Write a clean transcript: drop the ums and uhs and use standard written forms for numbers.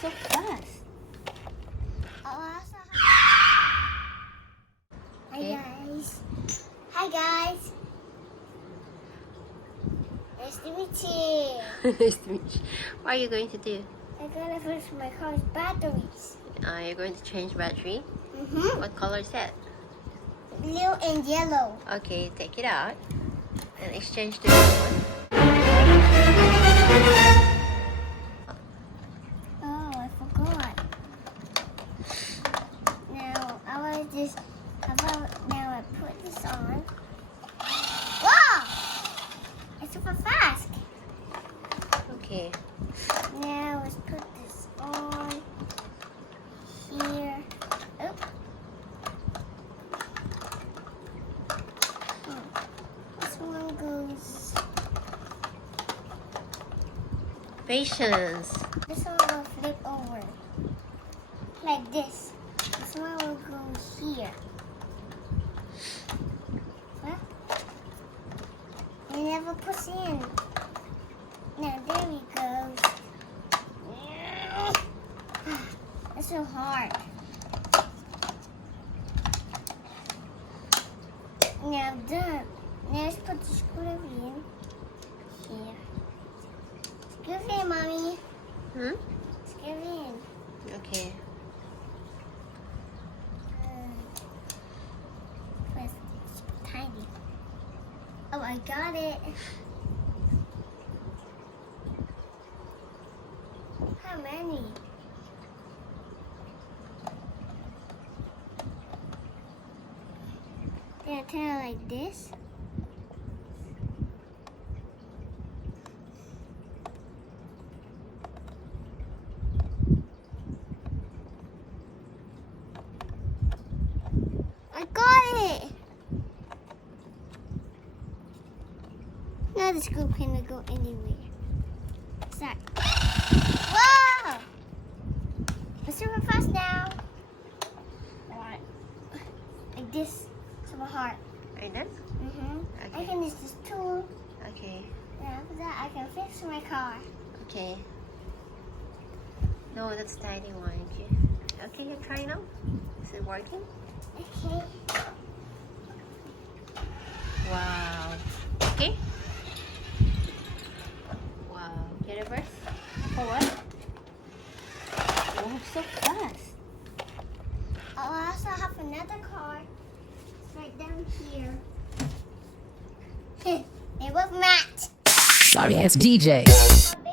so fast. Hi guys. Hi guys. Nice to meet you. Nice to meet you. What are you going to do? I'm gonna fix my car's batteries. You're going to change battery. Mm-hmm. What color is that? Blue and yellow. Okay, take it out and exchange the new one. Oh, I forgot. Now now I put this on. Wow! It's super fast. Okay. Now let's put this on here. Oop. This one goes. Patience. This one will flip over like this. This one will go here. What? It never puts in. Now there we go. It's so hard. Now done. Now let's put the screw in here. Screw in, mommy. Screw in. Okay. It's tiny. Oh, I got it. How many? Then I turn it like this. I got it! Now the screw cannot go anywhere. Start. Whoa! It's super fast now. Alright. Like this. Super hard. Are you done? Mm-hmm. I Okay. can use this tool. Okay. And after that, I can fix my car. Okay. No, that's tiny one. Okay, you try now. Is it working? Okay. Wow. Okay. Wow. Get reverse. Forward. Wow, so fast. I also have another car. It's right down here. It was match. Sorry ass DJ. My